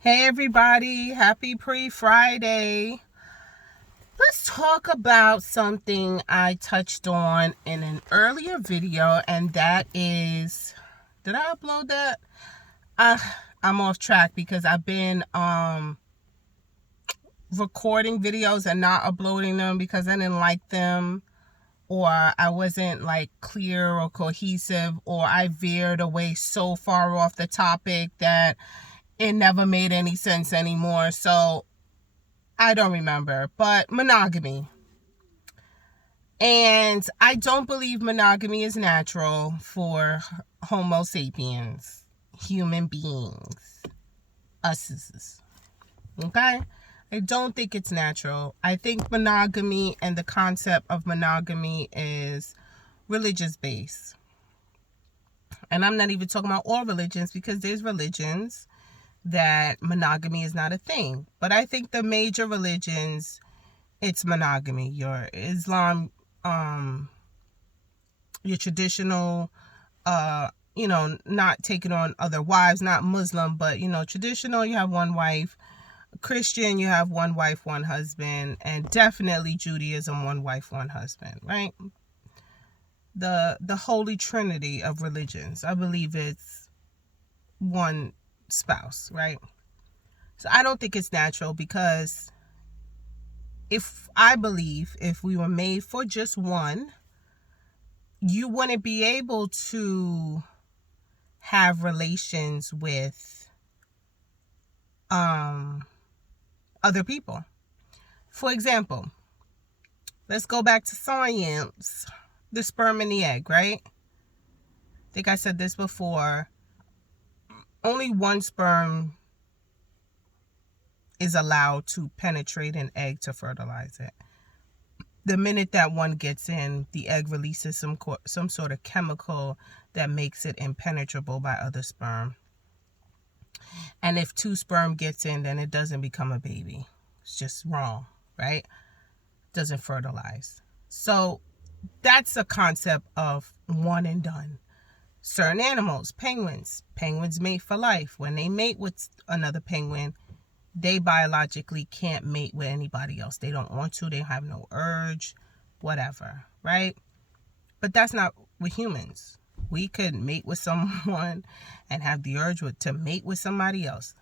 Hey everybody, happy pre-Friday. Let's talk about something I touched on in an earlier video, and that is, did I upload that? Uh, I'm off track because I've been recording videos and not uploading them because I didn't like them, or I wasn't like clear or cohesive, or I veered away so far off the topic that it never made any sense anymore. So I don't remember, but monogamy. And I don't believe monogamy is natural for Homo sapiens, human beings, us. Okay? I don't think it's natural. I think monogamy and the concept of monogamy is religious based. And I'm not even talking about all religions, because there's religions that monogamy is not a thing. But I think the major religions, it's monogamy. Your Islam, your traditional, not taking on other wives, not Muslim, but traditional, you have one wife. Christian, you have one wife, one husband, and definitely Judaism, one wife, one husband, right? The holy trinity of religions. I believe it's one spouse, right? So I don't think it's natural, because I believe if we were made for just one, you wouldn't be able to have relations with other people. For example, let's go back to science. The sperm and the egg, right? I think I said this before. Only one sperm is allowed to penetrate an egg to fertilize it. The minute that one gets in, the egg releases some sort of chemical that makes it impenetrable by other sperm. And if two sperm gets in, then it doesn't become a baby. It's just wrong, right? Doesn't fertilize. So that's a concept of one and done. Certain animals, penguins mate for life. When they mate with another penguin, they biologically can't mate with anybody else. They don't want to. They have no urge, whatever, right? But that's not with humans. We could mate with someone and have the urge to mate with somebody else.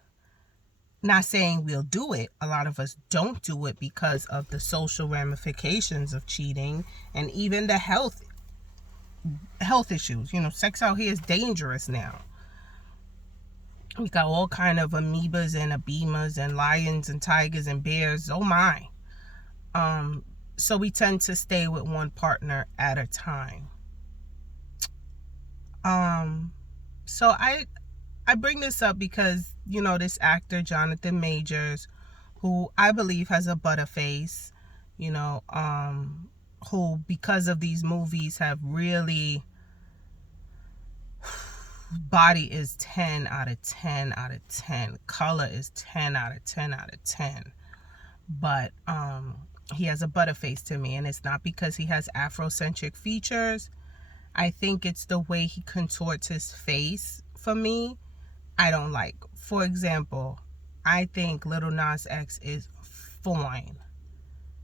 Not saying we'll do it. A lot of us don't do it because of the social ramifications of cheating, and even the health issues. Sex out here is dangerous now. We got all kind of amoebas and abemas and lions and tigers and bears. Oh my. So we tend to stay with one partner at a time. So I bring this up because, this actor, Jonathan Majors, who I believe has a butterface, who, because of these movies, have really, body is 10 out of 10 out of 10. Color is 10 out of 10 out of 10. But he has a butterface to me, and it's not because he has Afrocentric features. I think it's the way he contorts his face, for me, I don't like. For example, I think Lil Nas X is fine.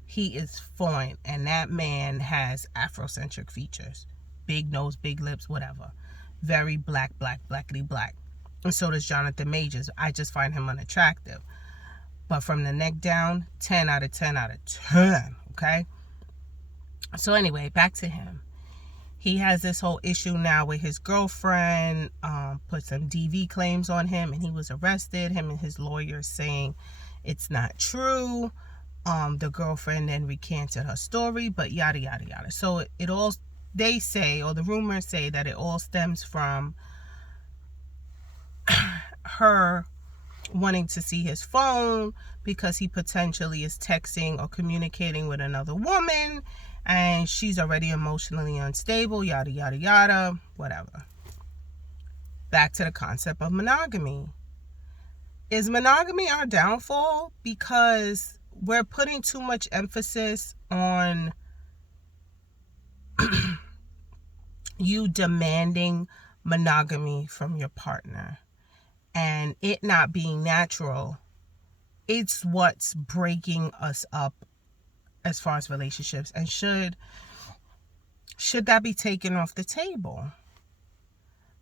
He is fine, and that man has Afrocentric features. Big nose, big lips, whatever. Very blackity black. And so does Jonathan Majors. I just find him unattractive. But from the neck down, 10 out of 10 out of 10, okay? So anyway, back to him. He has this whole issue now with his girlfriend, put some DV claims on him, and he was arrested. Him and his lawyer saying it's not true. The girlfriend then recanted her story, but yada, yada, yada. So it all, they say, or the rumors say, that it all stems from her wanting to see his phone because he potentially is texting or communicating with another woman, and she's already emotionally unstable, yada, yada, yada, whatever. Back to the concept of monogamy. Is monogamy our downfall because we're putting too much emphasis on you demanding monogamy from your partner? and it not being natural, it's what's breaking us up as far as relationships. And should that be taken off the table?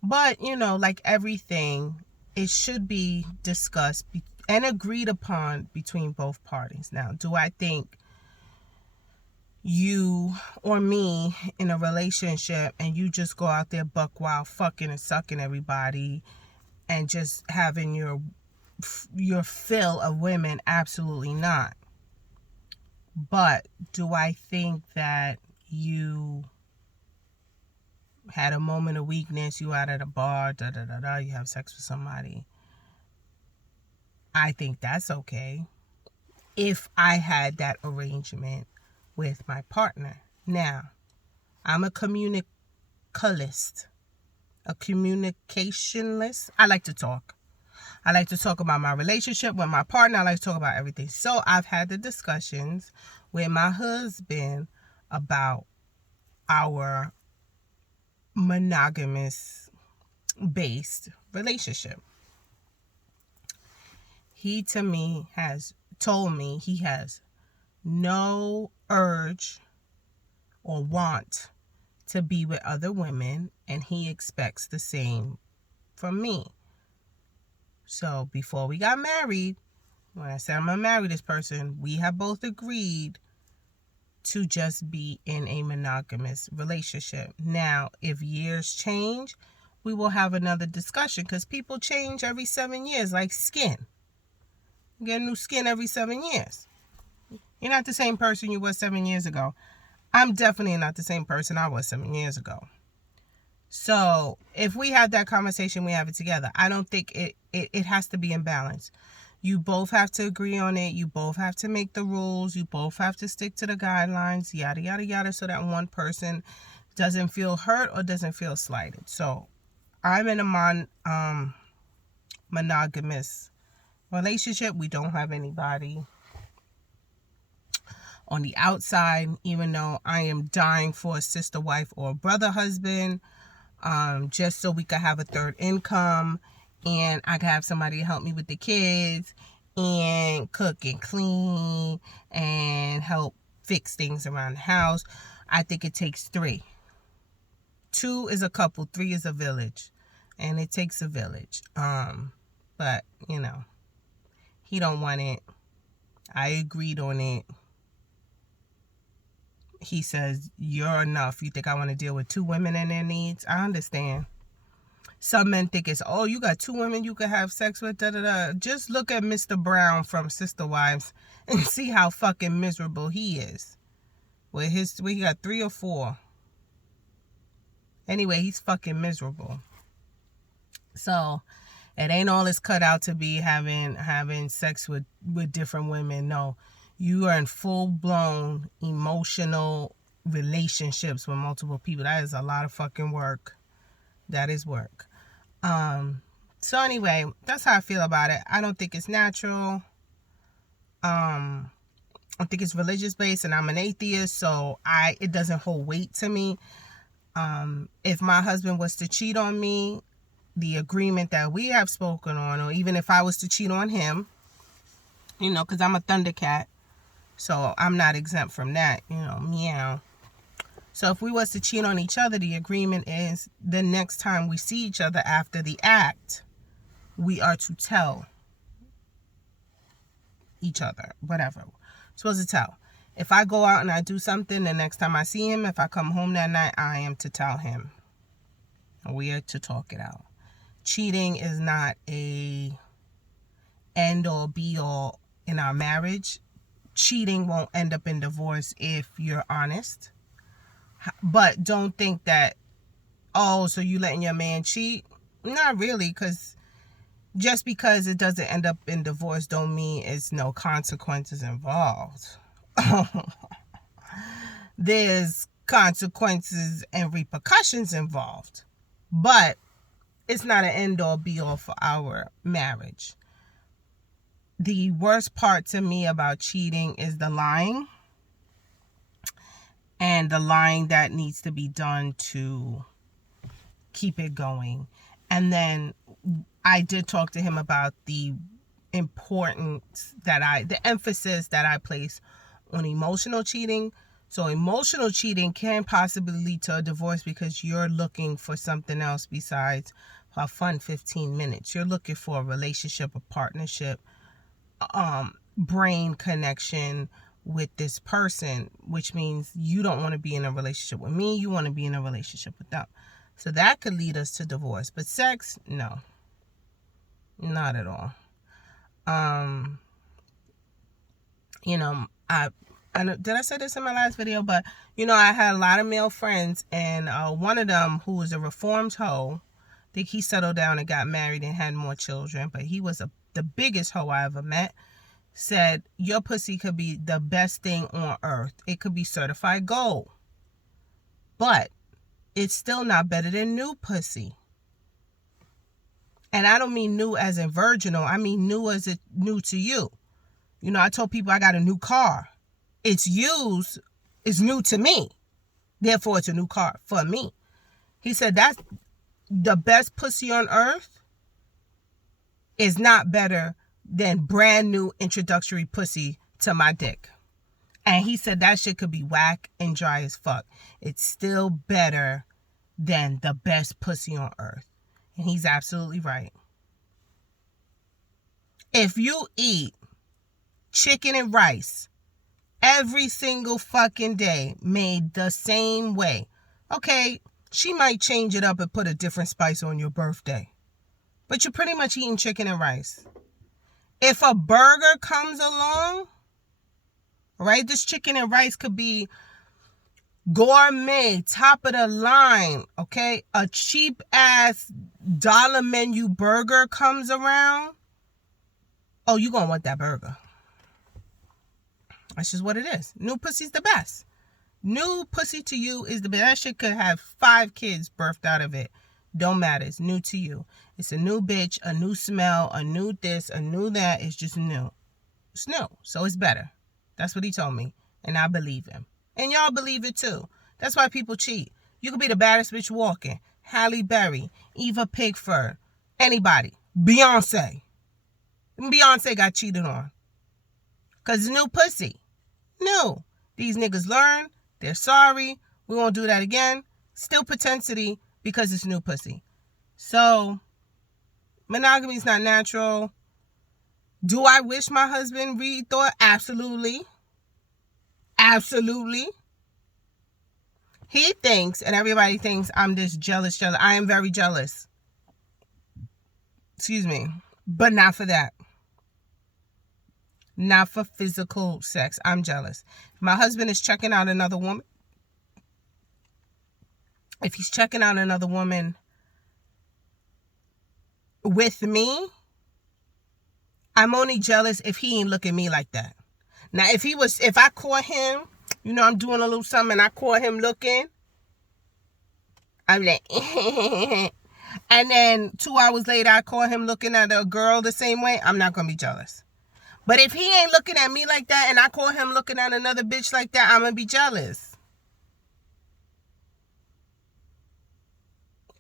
But, like everything, it should be discussed and agreed upon between both parties. Now, do I think you or me in a relationship and you just go out there buck wild fucking and sucking everybody and just having your fill of women? Absolutely not. But do I think that you had a moment of weakness, you out at a bar, you have sex with somebody? I think that's okay if I had that arrangement with my partner. Now, I'm a communicalist, a communicationless. I like to talk. I like to talk about my relationship with my partner. I like to talk about everything. So I've had the discussions with my husband about our monogamous based relationship. He to me has told me he has no urge or want to be with other women, and he expects the same from me. So before we got married, when I said I'm gonna marry this person, we have both agreed to just be in a monogamous relationship. Now, if years change, we will have another discussion, because people change every 7 years, like skin. You get new skin every 7 years. You're not the same person you were 7 years ago. I'm definitely not the same person I was 7 years ago. So if we have that conversation, we have it together. I don't think it has to be in balance. You both have to agree on it. You both have to make the rules. You both have to stick to the guidelines, yada, yada, yada, so that one person doesn't feel hurt or doesn't feel slighted. So I'm in a monogamous relationship. We don't have anybody on the outside, even though I am dying for a sister wife or a brother husband, just so we could have a third income and I could have somebody to help me with the kids and cook and clean and help fix things around the house. I think it takes 3. 2 is a couple, 3 is a village, and it takes a village. But he don't want it. I agreed on it. He says, you're enough. You think I want to deal with 2 women and their needs? I understand. Some men think it's, oh, you got 2 women you could have sex with, da-da-da. Just look at Mr. Brown from Sister Wives and see how fucking miserable he is. He got 3 or 4. Anyway, he's fucking miserable. So it ain't all it's cut out to be having sex with different women. No. You are in full-blown emotional relationships with multiple people. That is a lot of fucking work. That is work. So anyway, that's how I feel about it. I don't think it's natural. I think it's religious-based, and I'm an atheist, so it doesn't hold weight to me. If my husband was to cheat on me, the agreement that we have spoken on, or even if I was to cheat on him, because I'm a Thundercat, so I'm not exempt from that, meow. So if we was to cheat on each other, the agreement is the next time we see each other after the act, we are to tell each other, whatever. We're supposed to tell. If I go out and I do something, the next time I see him, if I come home that night, I am to tell him. We are to talk it out. Cheating is not a end all be all in our marriage. Cheating won't end up in divorce if you're honest. But don't think that, oh, so you letting your man cheat? Not really, because just because it doesn't end up in divorce don't mean it's no consequences involved. There's consequences and repercussions involved. But it's not an end all be all for our marriage. The worst part to me about cheating is the lying. And the lying that needs to be done to keep it going. And then I did talk to him about the emphasis that I place on emotional cheating. So emotional cheating can possibly lead to a divorce because you're looking for something else besides a fun 15 minutes. You're looking for a relationship, a partnership, brain connection with this person, which means you don't want to be in a relationship with me. You want to be in a relationship with them. So that could lead us to divorce. But sex, no, not at all. You know, I know, did I say this in my last video? But, you know, I had a lot of male friends, and one of them, who was a reformed hoe, I think he settled down and got married and had more children, but he was the biggest hoe I ever met, said, your pussy could be the best thing on earth. It could be certified gold. But it's still not better than new pussy. And I don't mean new as in virginal. I mean new as it new to you. You know, I told people I got a new car. It's used, it's new to me. Therefore, it's a new car for me. He said that's the best pussy on earth is not better than brand new introductory pussy to my dick. And he said that shit could be whack and dry as fuck. It's still better than the best pussy on earth. And he's absolutely right. If you eat chicken and rice every single fucking day made the same way, okay, she might change it up and put a different spice on your birthday, but you're pretty much eating chicken and rice. If a burger comes along, right, this chicken and rice could be gourmet, top of the line, okay, a cheap ass dollar menu burger comes around, oh, you gonna want that burger. That's just what it is. New pussy's the best. New pussy to you is the best. That shit could have 5 kids birthed out of it. Don't matter. It's new to you. It's a new bitch, a new smell, a new this, a new that. It's just new. It's new. So it's better. That's what he told me. And I believe him. And y'all believe it too. That's why people cheat. You could be the baddest bitch walking. Halle Berry, Eva Pigford, anybody. Beyonce. Beyonce got cheated on. Because it's new pussy. New. These niggas learn. They're sorry. We won't do that again. Still potentially because it's new pussy. So, monogamy is not natural. Do I wish my husband rethought? Absolutely. Absolutely. He thinks, and everybody thinks, I'm this jealous. I am very jealous. Excuse me. But not for that. Not for physical sex. I'm jealous. My husband is checking out another woman. If he's checking out another woman with me, I'm only jealous if he ain't look at me like that. Now, if I caught him, you know, I'm doing a little something and I caught him looking, I'm like, and then 2 hours later, I caught him looking at a girl the same way, I'm not going to be jealous. But if he ain't looking at me like that and I caught him looking at another bitch like that, I'm going to be jealous.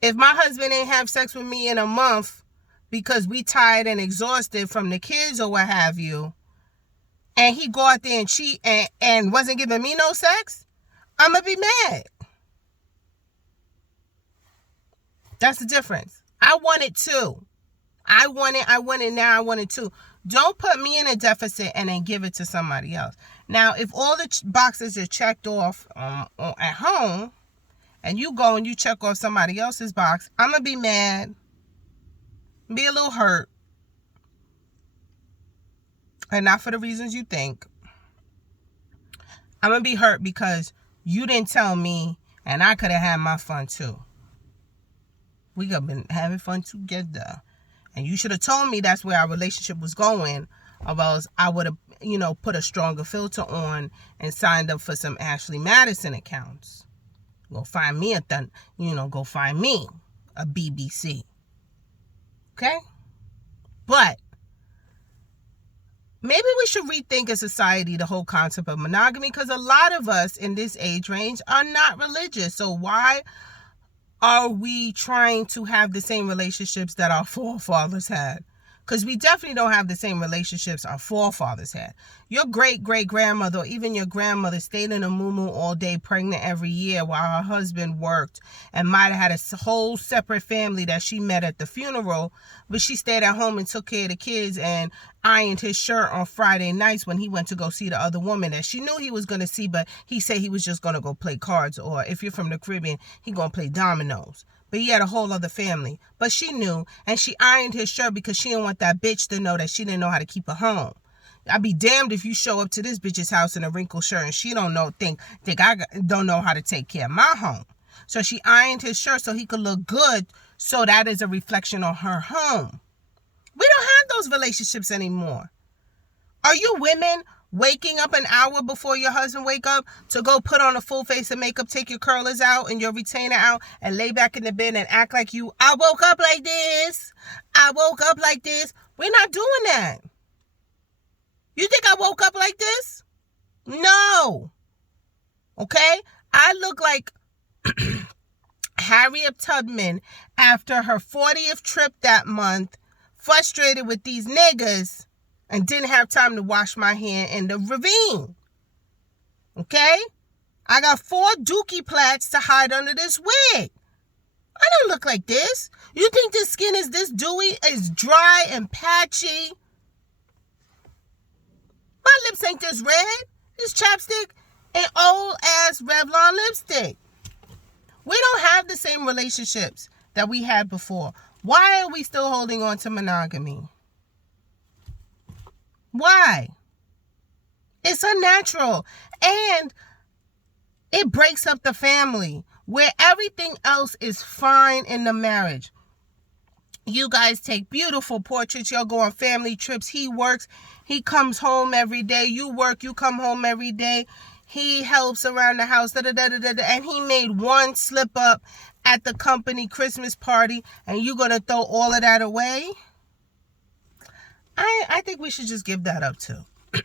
If my husband ain't have sex with me in a month because we tired and exhausted from the kids or what have you, and he go out there and cheat and wasn't giving me no sex, I'm going to be mad. That's the difference. I want it too. I want it now, I want it too. Don't put me in a deficit and then give it to somebody else. Now, if all the boxes are checked off at home, and you go and you check off somebody else's box, I'm going to be mad, be a little hurt. And not for the reasons you think. I'm going to be hurt because you didn't tell me and I could have had my fun too. We could have been having fun together. And you should have told me that's where our relationship was going. Or else I would have, you know, put a stronger filter on and signed up for some Ashley Madison accounts. Go find me go find me a BBC. Okay? But maybe we should rethink as society the whole concept of monogamy, because a lot of us in this age range are not religious. So why are we trying to have the same relationships that our forefathers had? Because we definitely don't have the same relationships our forefathers had. Your great-great-grandmother or even your grandmother stayed in a muumuu all day pregnant every year while her husband worked and might have had a whole separate family that she met at the funeral, but she stayed at home and took care of the kids and ironed his shirt on Friday nights when he went to go see the other woman that she knew he was going to see, but he said he was just going to go play cards, or if you're from the Caribbean, he going to play dominoes. But he had a whole other family. But she knew, and she ironed his shirt because she didn't want that bitch to know that she didn't know how to keep a home. I'd be damned if you show up to this bitch's house in a wrinkled shirt and she think I don't know how to take care of my home. So she ironed his shirt so he could look good, so that is a reflection on her home. We don't have those relationships anymore. Are you women waking up an hour before your husband wake up to go put on a full face of makeup, take your curlers out and your retainer out, and lay back in the bed and act like I woke up like this. I woke up like this. We're not doing that. You think I woke up like this? No. Okay? I look like Harriet Tubman after her 40th trip that month, frustrated with these niggas, and didn't have time to wash my hair in the ravine. Okay? I got 4 dookie plaits to hide under this wig. I don't look like this. You think this skin is this dewy, is dry and patchy? My lips ain't this red. This chapstick and old ass Revlon lipstick. We don't have the same relationships that we had before. Why are we still holding on to monogamy? Why? It's unnatural. And it breaks up the family where everything else is fine in the marriage. You guys take beautiful portraits. Y'all go on family trips. He works. He comes home every day. You work. You come home every day. He helps around the house. And he made one slip up at the company Christmas party. And you're going to throw all of that away? I think we should just give that up too. Give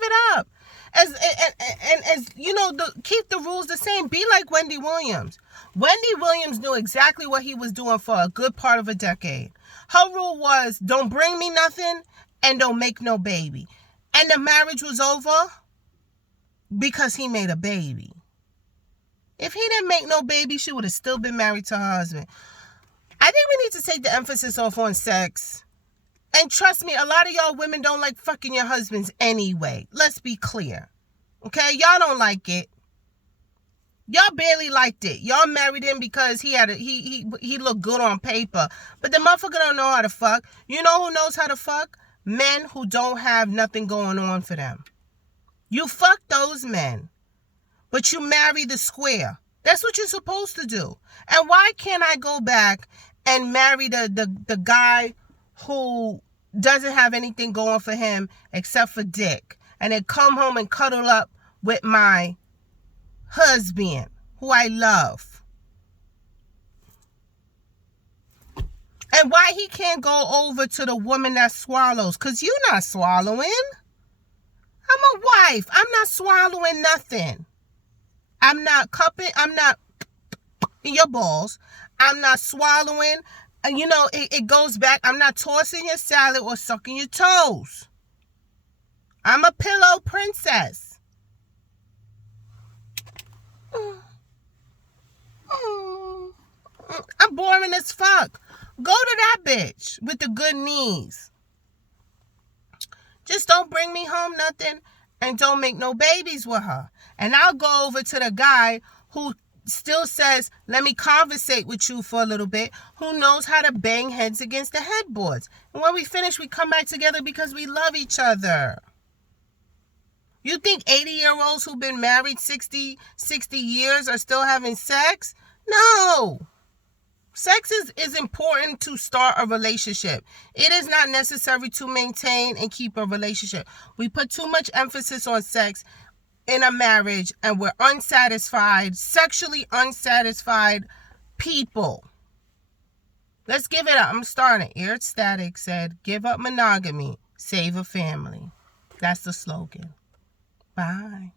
it up. As you know, keep the rules the same. Be like Wendy Williams. Wendy Williams knew exactly what he was doing for a good part of a decade. Her rule was, don't bring me nothing and don't make no baby. And the marriage was over because he made a baby. If he didn't make no baby, she would have still been married to her husband. I think we need to take the emphasis off on sex. And trust me, a lot of y'all women don't like fucking your husbands anyway. Let's be clear. Okay? Y'all don't like it. Y'all barely liked it. Y'all married him because he looked good on paper. But the motherfucker don't know how to fuck. You know who knows how to fuck? Men who don't have nothing going on for them. You fuck those men. But you marry the square. That's what you're supposed to do. And why can't I go back and marry the guy who doesn't have anything going for him except for dick, and then come home and cuddle up with my husband who I love? And why he can't go over to the woman that swallows? Because you're not swallowing. I'm a wife. I'm not swallowing nothing. I'm not cupping. I'm not in your balls. I'm not swallowing. You know, it goes back. I'm not tossing your salad or sucking your toes. I'm a pillow princess. I'm boring as fuck. Go to that bitch with the good knees. Just don't bring me home nothing and don't make no babies with her. And I'll go over to the guy who still says, let me conversate with you for a little bit, who knows how to bang heads against the headboards. And when we finish, we come back together because we love each other. You think 80-year-olds who've been married 60 years are still having sex? No. Sex is important to start a relationship. It is not necessary to maintain and keep a relationship. We put too much emphasis on sex in a marriage, and we're unsatisfied, sexually unsatisfied people. Let's give it up. I'm starting. Air Static said, give up monogamy, save a family. That's the slogan. Bye.